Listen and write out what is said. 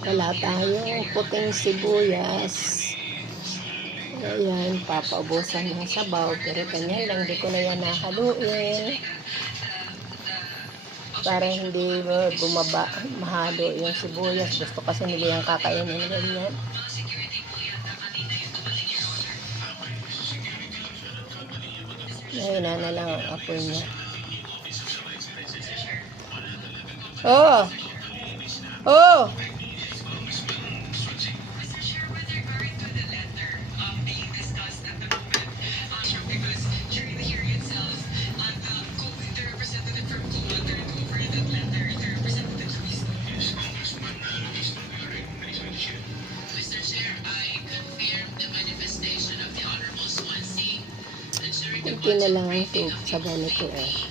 Wala tayong puting sibuyas. Ayan, papaubusan ng sabaw. Pero ganyan lang, di ko na yan nahaluin. Para hindi bumaba, mahalo yung sibuyas. Gusto kasi nila yung kakainin ganyan. Ngayon na lang ang apoy niya. Oh! Oh! Kunti na lang ang tubig sa ganito eh.